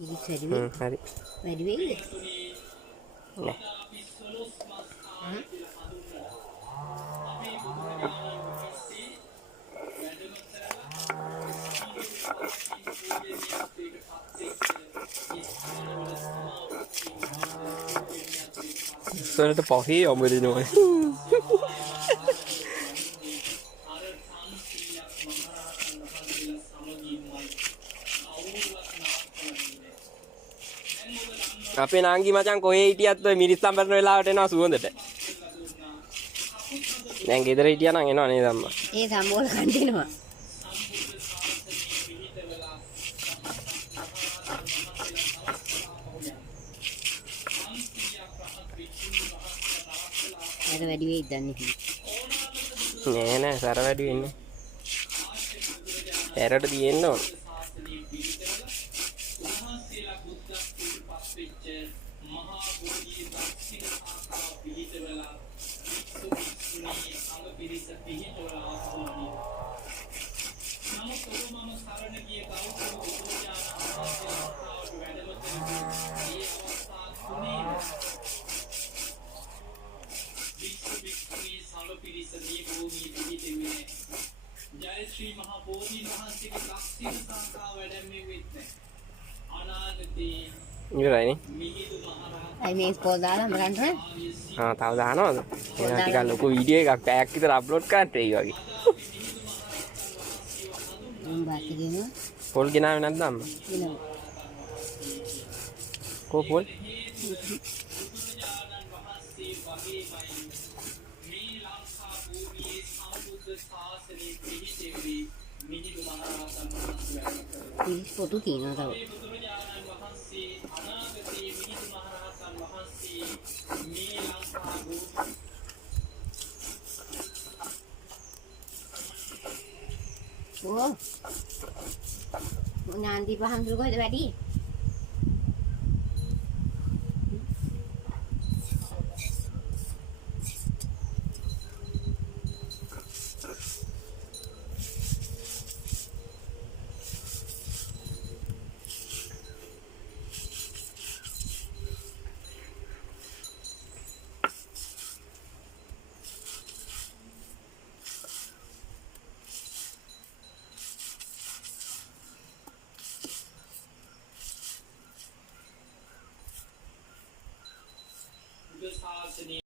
හරි. වැඩි වෙයිද? නෑ. Soalnya pakai om ini nih. අපේ නාංගි මචං කොහේ හිටියත් ඔය මිරිස් සම්බරන වෙලාවට එනවා සුවඳට. දැන් ගෙදර හිටියා නම් එනවා නේද අම්මා? ඒ සම්බෝල කන්දිනවා. ඒක වැඩි වෙයිද දන්නේ නෑ සර වැඩි වෙන්නේ. ඇරට තියෙන්න ඕන. ජය ශ්‍රී මහා බෝධීන් වහන්සේගේ ලක්ෂණ සංඛාව වැඩැමෙ වෙන්නේ අනාගතේ ඉවරයිනේ. මිහිඳු මහරහතන් අයි මේ ස්කෝල් දාලා බලන්න ආ තව දානවද? එහෙනම් ටිකක් ලොකු වීඩියෝ එකක් පැයක් විතර අප්ලෝඩ් කරන්න ඒ වගේ. මම බාති දෙනවා පොල් ගෙනාවේ නැද්ද අම්මා? දිනවා කො පොල්? ෆොටෝ තියෙනවා තව. ඕ ඥාන්දීප හඳුරු කොහෙද වැඩි? ශාසනය